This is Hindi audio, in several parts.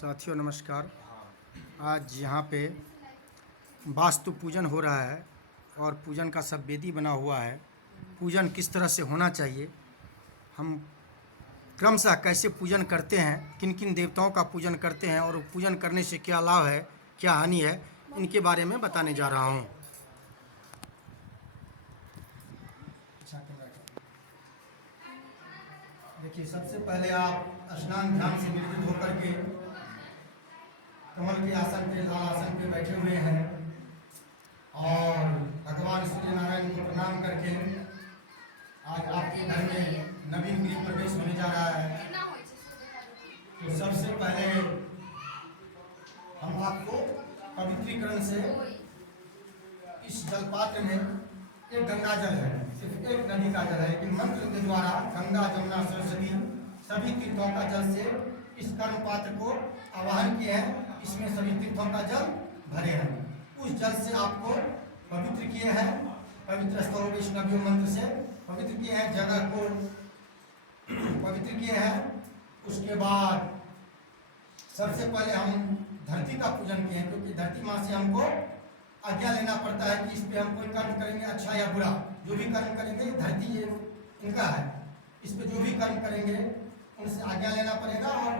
साथियों नमस्कार। आज यहाँ पे वास्तु पूजन हो रहा है और पूजन का सब वेदी बना हुआ है। पूजन किस तरह से होना चाहिए, हम क्रमशः कैसे पूजन करते हैं, किन किन देवताओं का पूजन करते हैं और पूजन करने से क्या लाभ है, क्या हानि है, इनके बारे में बताने जा रहा हूँ। देखिए, सबसे पहले आप स्नान ध्यान से निवृत्त होकर के कमल के आसन पे, लाल आसन पे बैठे हुए हैं और भगवान सूर्य नारायण को प्रणाम करके आज आपके घर में नवीन गृह प्रवेश होने जा रहा है। तो सबसे पहले हम आपको पवित्रीकरण से इस जलपात्र में एक गंगा जल है, सिर्फ एक नदी का जल है, लेकिन मंत्र के द्वारा गंगा जमुना सरस्वती सभी तीर्थों का जल से इस कर्म पात्र को आवाहन किए हैं। इसमें सभी तीर्थों का जल भरे हैं। उस जल से आपको पवित्र किए हैं, पवित्र स्थल वैष्णवीय मंत्र से पवित्र किए हैं, जगह को पवित्र किए हैं। उसके बाद सबसे पहले हम धरती का पूजन किए हैं, क्योंकि धरती माँ से हमको आज्ञा लेना पड़ता है कि इस पे हम कोई कर्म करेंगे, अच्छा या बुरा, जो भी कर्म करेंगे, धरती ये इनका है, इस पे जो भी कर्म करेंगे उनसे आज्ञा लेना पड़ेगा और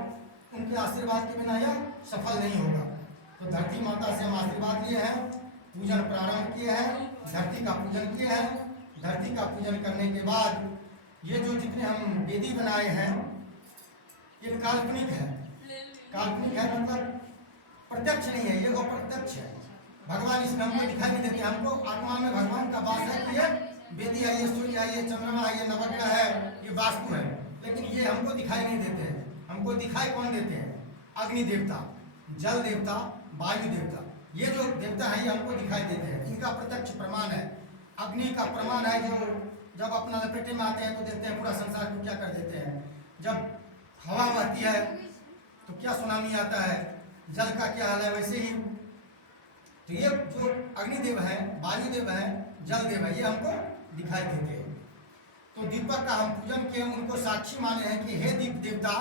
उनके आशीर्वाद के बिना यह सफल नहीं होगा। तो धरती माता से हम आशीर्वाद लिए हैं, पूजन प्रारंभ किए हैं, धरती का पूजन किए हैं। धरती का पूजन करने के बाद ये जो जितने हम वेदी बनाए हैं ये काल्पनिक है। काल्पनिक है मतलब प्रत्यक्ष नहीं है, ये अप्रत्यक्ष है। भगवान इसमें हमको दिखाई नहीं देते, हमको आत्मा में भगवान का वास है कि ये वेदी है, ये सूर्य है, ये चंद्रमा है, ये नवग्रह है, ये वास्तु है, लेकिन ये हमको दिखाई नहीं देते हैं। हमको दिखाई कौन देते हैं? अग्नि देवता, जल देवता, वायु देवता, ये जो देवता है ये हमको दिखाई देते हैं। इनका प्रत्यक्ष प्रमाण है। अग्नि का प्रमाण है, जो जब अपना लपेटे में आते हैं तो देखते हैं पूरा संसार को क्या कर देते हैं। जब हवा बहती है तो क्या सुनामी आता है, जल का क्या हाल है, वैसे ही तो ये जो अग्निदेव है, वायुदेव है, जल देव है, ये हमको दिखाई देते हैं। तो दीपक का हम पूजन किए, उनको साक्षी माने हैं कि हे दीप देवता,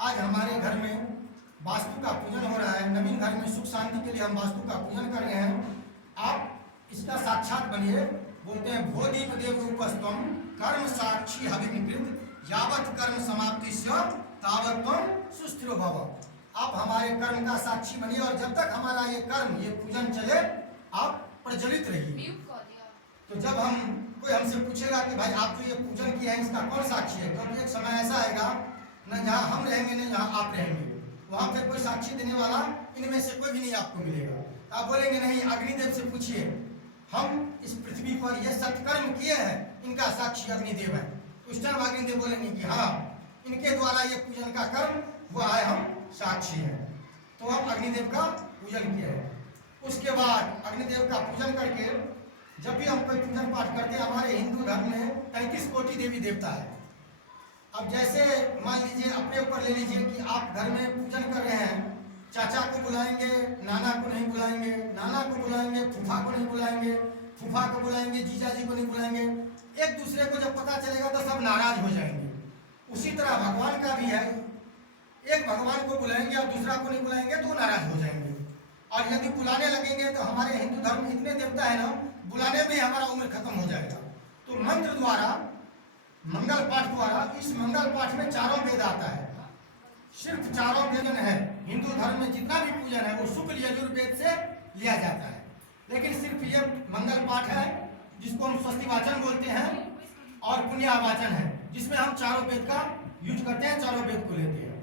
आज हमारे घर में वास्तु का पूजन हो रहा है, नवीन घर में सुख शांति के लिए हम वास्तु का पूजन कर रहे हैं, आप इसका साक्षात बनिए। बोलते हैं भो दीप देव रूपस्तम कर्म साक्षी हविकृत यावत कर्म समाप्ति से तावत तुम सुस्थिरो भव। आप हमारे कर्म का साक्षी बनिए और जब तक हमारा ये कर्म, ये पूजन चले, आप प्रज्वलित रहिए। तो जब हम कोई हमसे पूछेगा कि भाई आप जो ये पूजन किया है इसका कौन साक्षी है, तो एक समय ऐसा आएगा न जहाँ हम रहेंगे न जहाँ आप रहेंगे, वहाँ पे कोई साक्षी देने वाला इनमें से कोई भी नहीं आपको मिलेगा। तो आप बोलेंगे नहीं, अग्निदेव से पूछिए, हम इस पृथ्वी पर ये सत्कर्म किए हैं, इनका साक्षी अग्निदेव है। तो उस टाइम अग्निदेव बोलेंगे कि हाँ, इनके द्वारा ये पूजन का कर्म हुआ है, हम साक्षी हैं। तो हम अग्निदेव का पूजन किए हैं। उसके बाद अग्निदेव का पूजन करके जब भी हम कोई पूजन पाठ करते हैं, हमारे हिंदू धर्म में 33 कोटि देवी देवता है। अब जैसे मान लीजिए, अपने ऊपर ले लीजिए कि आप घर में पूजन कर रहे हैं, चाचा को बुलाएंगे, नाना को नहीं बुलाएंगे, नाना को बुलाएंगे, फूफा को नहीं बुलाएंगे, फूफा को बुलाएंगे, जीजा जी को नहीं बुलाएंगे। एक दूसरे को जब पता चलेगा तो सब नाराज हो जाएंगे। उसी तरह भगवान का भी है, एक भगवान को बुलाएंगे और दूसरा को नहीं बुलाएंगे तो नाराज हो जाएंगे। और यदि बुलाने लगेंगे तो हमारे हिंदू धर्म में इतने देवता है ना, बुलाने में हमारा उम्र खत्म हो जाएगा। तो मंत्र द्वारा, मंगल पाठ द्वारा, इस मंगल पाठ में चारों वेद आता है। सिर्फ चारों वेद है। हिंदू धर्म में जितना भी पूजन है वो शुक्ल यजुर्वेद से लिया जाता है, लेकिन सिर्फ ये मंगल पाठ है जिसको हम स्वस्ति वाचन बोलते हैं और पुण्यावाचन है, जिसमें हम चारों वेद का यूज करते हैं, चारों वेद को लेते हैं।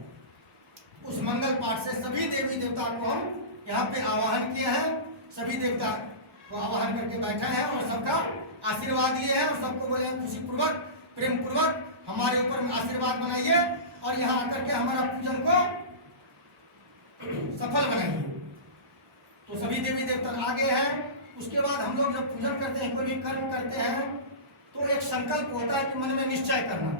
उस मंगल पाठ से सभी देवी देवता को हम यहाँ पे आवाहन किए हैं, सभी देवता को आवाहन करके बैठे हैं और सबका आशीर्वाद लिए हैं और सबको बोले हैं खुशी पूर्वक, प्रेम पूर्वक हमारे ऊपर आशीर्वाद बनाइए और यहाँ आकर के हमारा पूजन को सफल बनाइए। तो सभी देवी देवता आगे हैं। उसके बाद हम लोग जब पूजन करते हैं, कोई भी कर्म करते हैं, तो एक संकल्प होता है कि मन में निश्चय करना।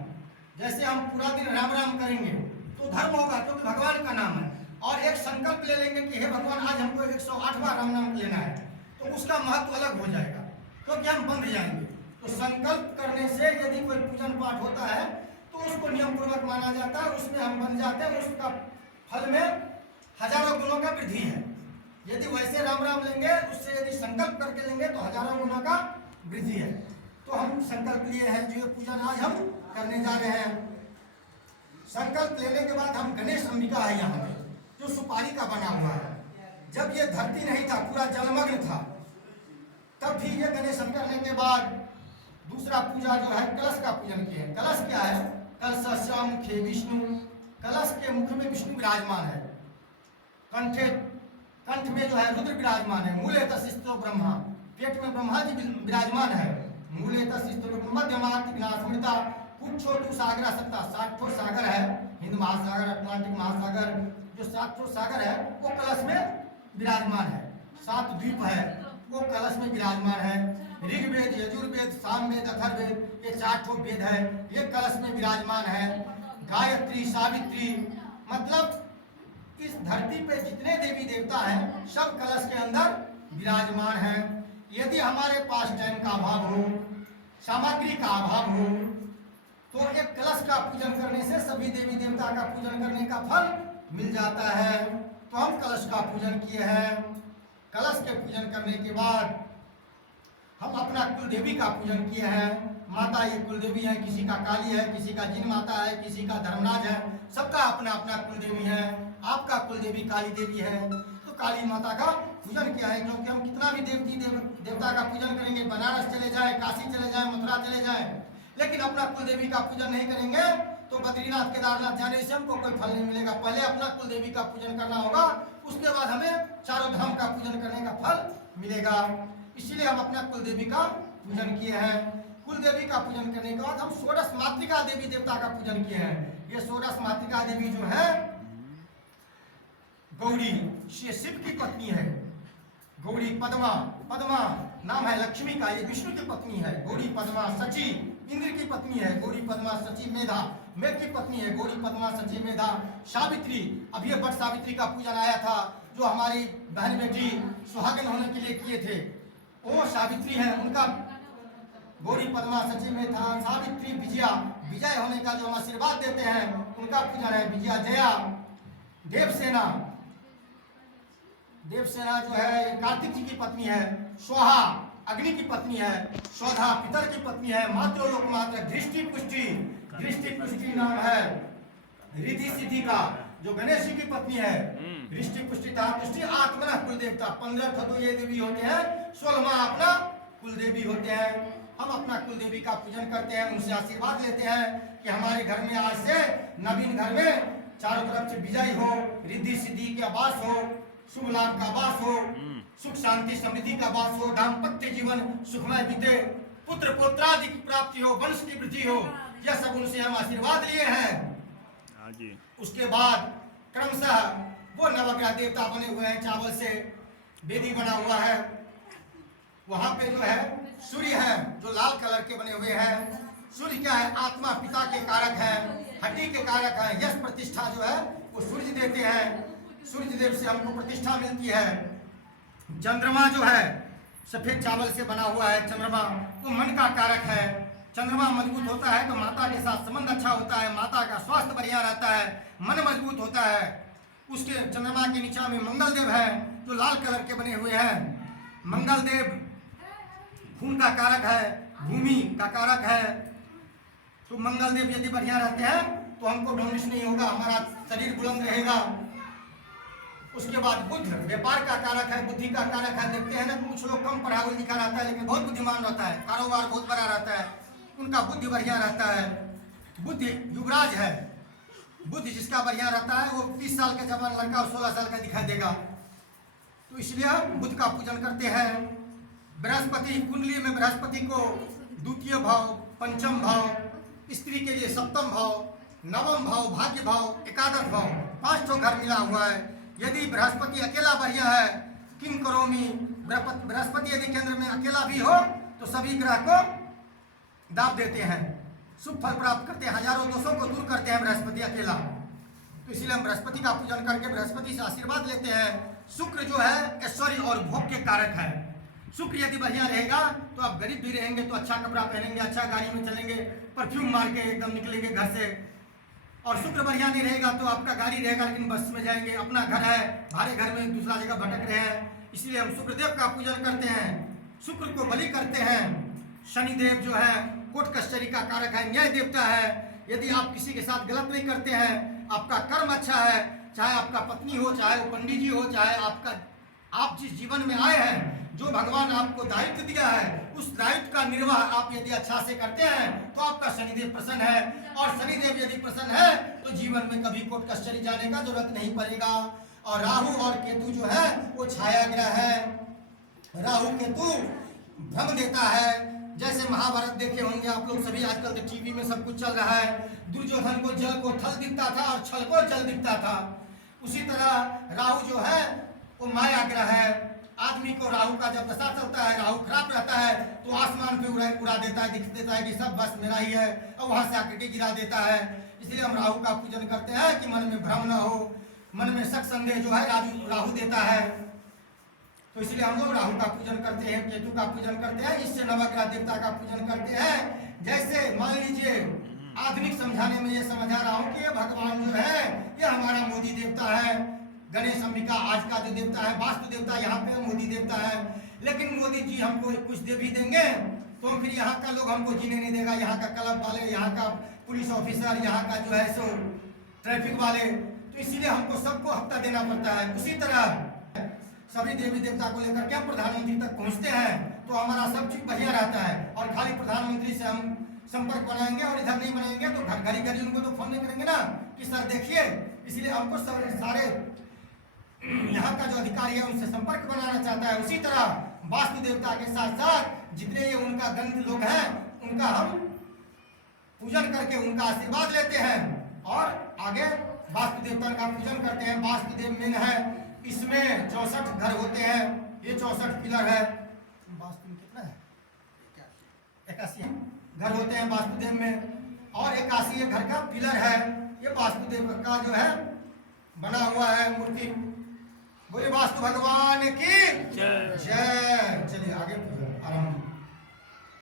जैसे हम पूरा दिन राम राम करेंगे तो धर्म होगा, क्योंकि भगवान का नाम है, और एक संकल्प ले लेंगे कि हे भगवान, आज हमको 108 बार राम नाम लेना है, तो उसका महत्व अलग हो जाएगा, क्योंकि हम बंध जाएंगे। तो संकल्प करने से यदि कोई पूजन पाठ होता है तो उसको नियम पूर्वक माना जाता है, उसमें हम बन जाते हैं, उसका फल में वृद्धि है। यदि वैसे राम राम लेंगे, उससे यदि संकल्प करके लेंगे तो हजारों गुना का वृद्धि है। तो हम संकल्प लिए हैं, जो ये पूजन आज हम करने जा रहे हैं। संकल्प लेने के बाद हम गणेश अंबिका है यहाँ पे, जो सुपारी का बना हुआ है। जब ये धरती नहीं था, पूरा जलमग्न था, तब भी ये गणेश करने के बाद दूसरा पूजा जो है कलश का पूजन किया है। कलश क्या है? कलश मुखे विष्णु, कलश के मुख में विष्णु विराजमान है, कंठ में जो है रुद्र विराजमान है, मूले तस्थितो ब्रह्मा, पेट में ब्रह्मा जी विराजमान है, मूले तस्थितो मध्यमार्थ विनाशमृता, कुछोटू सागर सत्ता, 7 सागर है, हिंद महासागर, अटलांटिक महासागर, जो 7 सागर है वो कलश में विराजमान है। 7 द्वीप है वो कलश में विराजमान है। ऋग्वेद, यजुर्वेद, सामवेद, अथर्ववेद, ये 4 वेद है, ये कलश में विराजमान है। गायत्री, सावित्री, मतलब इस धरती पे जितने देवी देवता हैं सब कलश के अंदर विराजमान हैं। यदि हमारे पास टाइम का अभाव हो, सामग्री का अभाव हो, तो एक कलश का पूजन करने से सभी देवी देवता का पूजन करने का फल मिल जाता है। तो हम कलश का पूजन किए हैं। कलश के पूजन करने के बाद हम अपना कुल देवी का पूजन किए हैं। माता ये कुल देवी है, किसी का काली है, किसी का जिन माता है, किसी का धर्मराज है, सबका अपना अपना कुल देवी है। आपका कुल देवी काली देवी है, तो काली माता का पूजन किया है। क्योंकि हम कितना भी देवता का पूजन करेंगे, बनारस चले जाए, काशी चले जाए, मथुरा चले जाए, लेकिन अपना कुल देवी का पूजन नहीं करेंगे तो बद्रीनाथ केदारनाथ जाने से हमको कोई फल नहीं मिलेगा। पहले अपना कुल देवी का पूजन करना होगा, उसके बाद हमें चारों धाम का पूजन करने का फल मिलेगा। इसलिए हम अपना कुल देवी का पूजन किए हैं। कुल देवी का पूजन करने के बाद हम षोडश मातृका देवी देवता का पूजन किए हैं। ये षोडश मातृका देवी जो है गौरी, ये शिव की पत्नी है। गौरी, पद्मा, पद्मा नाम है लक्ष्मी का, ये विष्णु की पत्नी है। गौरी, पद्मा, सची इंद्र की पत्नी है। गौरी, पद्मा, सची, मेधा मेघ की पत्नी है। गौरी, पद्मा, सची, मेधा, सावित्री, अब ये बट सावित्री का पूजन आया था, जो हमारी बहन बेटी सुहागन होने के लिए किए थे, वो सावित्री है। उनका गौरी, पद्मा, सची, मेधा, सावित्री, विजया, विजय होने का जो हम आशीर्वाद देते हैं, उनका पूजन है। विजया, जया, देवसेना, देवसेना जो है कार्तिक जी की पत्नी है। स्वाहा अग्नि की पत्नी है। स्वधा पितर की पत्नी है। मात्र लोक मात्र, दृष्टि पुष्टि, दृष्टि पुष्टि नाम है रिद्धि सिद्धि का, जो गणेश जी की पत्नी है। दृष्टि पुष्टि था, दृष्टि आत्मना कुल देवता, 15 तो ये देवी होते हैं, 16वां अपना कुल देवी होते हैं। हम अपना कुल देवी का पूजन करते हैं, उनसे आशीर्वाद लेते हैं कि हमारे घर में आज से नवीन घर में चारों तरफ से विजय हो, रिद्धि सिद्धि का वास हो, शुभ लाभ का वास हो, सुख शांति समृद्धि का वास हो, दाम्पत्य जीवन सुखमय बीते, पुत्र पुत्रादि की प्राप्ति हो, वंश की वृद्धि हो, यह सब उनसे हम आशीर्वाद लिए हैं। उसके बाद क्रमशः वो नवग्रह देवता बने हुए हैं, चावल से वेदी बना हुआ है। वहां पे जो है सूर्य है, जो लाल कलर के बने हुए हैं। सूर्य क्या है? आत्मा, पिता के कारक है, हड्डी के कारक है। यश प्रतिष्ठा जो है वो सूर्य देते हैं। सूर्य देव से हमको प्रतिष्ठा मिलती है। चंद्रमा जो है सफेद चावल से बना हुआ है। चंद्रमा वो मन का कारक है। चंद्रमा मजबूत होता है तो माता के साथ संबंध अच्छा होता है, माता का स्वास्थ्य बढ़िया रहता है, मन मजबूत होता है। उसके चंद्रमा के नीचा में मंगल देव है, जो लाल कलर के बने हुए हैं। मंगल देव खून का कारक है, भूमि का कारक है। तो मंगल देव यदि बढ़िया रहते हैं तो हमको डोमिस नहीं होगा, हमारा शरीर बुलंद रहेगा। उसके बाद बुध व्यापार का कारक है, बुद्धि का कारक है। देखते हैं ना, कुछ लोग कम पढ़ा हुआ लिखा रहता है लेकिन बहुत बुद्धिमान रहता है, कारोबार बहुत बड़ा रहता है, उनका बुद्धि बढ़िया रहता है। बुद्धि युवराज है। बुद्ध जिसका बढ़िया रहता है वो 30 साल का जवान लड़का और 16 साल का दिखाई देगा। तो इसलिए बुद्ध का पूजन करते हैं। बृहस्पति, कुंडली में बृहस्पति को द्वितीय भाव, पंचम भाव, स्त्री के लिए सप्तम भाव, नवम भाव, भाग्य भाव, एकादश भाव, 5 घर मिला हुआ है। यदि बृहस्पति अकेला बढ़िया है, किम करोमी, बृहस्पति यदि केंद्र में अकेला भी हो तो सभी ग्रह को दाब देते हैं, शुभ फल प्राप्त करते हैं, हजारों दोषों को दूर करते हैं बृहस्पति अकेला। तो इसलिए हम बृहस्पति का पूजन करके बृहस्पति से आशीर्वाद लेते हैं। शुक्र जो है ऐश्वर्य और भोग के कारक है। शुक्र यदि बढ़िया रहेगा तो आप गरीब भी रहेंगे तो अच्छा कपड़ा पहनेंगे, अच्छा गाड़ी में चलेंगे, परफ्यूम मार के एकदम निकलेंगे घर से। और शुक्र बढ़िया नहीं रहेगा तो आपका गाड़ी रहेगा लेकिन बस में जाएंगे, अपना घर है भाड़े घर में दूसरा जगह भटक रहे हैं। इसलिए हम शुक्रदेव का पूजन करते हैं, शुक्र को बलि करते हैं। शनिदेव जो है कोर्ट कचहरी का कारक है, न्याय देवता है। यदि आप किसी के साथ गलत नहीं करते हैं, आपका कर्म अच्छा है, चाहे आपका पत्नी हो, चाहे वो पंडित जी हो, चाहे आप जिस जीवन में आए हैं, जो भगवान आपको दायित्व दिया है, उस दायित्व का निर्वाह आप यदि अच्छा से करते हैं तो आपका शनिदेव प्रसन्न है। और शनिदेव यदि प्रसन्न है तो जीवन में कभी कोर्ट कचहरी जाने का जरूरत नहीं पड़ेगा। और राहु और केतु जो है वो छाया ग्रह है। राहु केतु भ्रम देता है। जैसे महाभारत देखे होंगे आप लोग सभी, आजकल तो टीवी में सब कुछ चल रहा है। दुर्योधन को जल को थल दिखता था और छल को जल दिखता था। उसी तरह राहु जो है वो माया ग्रह है। आदमी को राहु का जब दशा चलता है, राहु खराब रहता है तो आसमान पे उड़ा देता है, दिख देता है कि सब बस मेरा ही है, और वहां से आकर के गिरा देता है। इसलिए हम राहु का पूजन करते हैं कि मन में भ्रम न हो, मन में शक संदेह जो है राहु देता है। तो इसलिए हम लोग राहु का पूजन करते हैं, केतु का पूजन करते हैं, इससे नवग्रह देवता का पूजन करते हैं। जैसे मान लीजिए आधुनिक समझाने में ये समझा रहा हूँ कि ये भगवान जो है ये हमारा मोदी देवता है। गणेश अंबिका आज का जो देवता है, वास्तु देवता यहाँ पे मोदी देवता है। लेकिन मोदी जी हमको कुछ दे भी देंगे तो फिर यहाँ का लोग हमको जीने नहीं देगा। यहाँ का क्लब वाले, यहाँ का पुलिस ऑफिसर, यहाँ का जो है सो ट्रैफिक वाले, तो इसीलिए हमको सबको हफ्ता देना पड़ता है। उसी तरह सभी देवी देवता को लेकर के हम प्रधानमंत्री तक पहुँचते हैं तो हमारा सब चीज बढ़िया रहता है। और खाली प्रधानमंत्री से हम संपर्क बनाएंगे और इधर नहीं बनाएंगे तो घड़ी घड़ी उनको तो फोन नहीं करेंगे ना कि सर देखिए। इसलिए हमको सारे यहाँ का जो अधिकारी है उनसे संपर्क बनाना चाहता है। उसी तरह वास्तु देवता के साथ साथ जितने ये उनका गंध लोग हैं उनका हम पूजन करके उनका आशीर्वाद लेते हैं और आगे वास्तु देवता का पूजन करते हैं। वास्तु देव मेन है, इसमें 64 घर होते हैं, ये 64 पिलर है। वास्तु में कितना है? 81 घर होते हैं वास्तुदेव में, और 81 घर का पिलर है। ये वास्तुदेव का जो है बना हुआ है मूर्ति। बोले वास्तु भगवान की जय।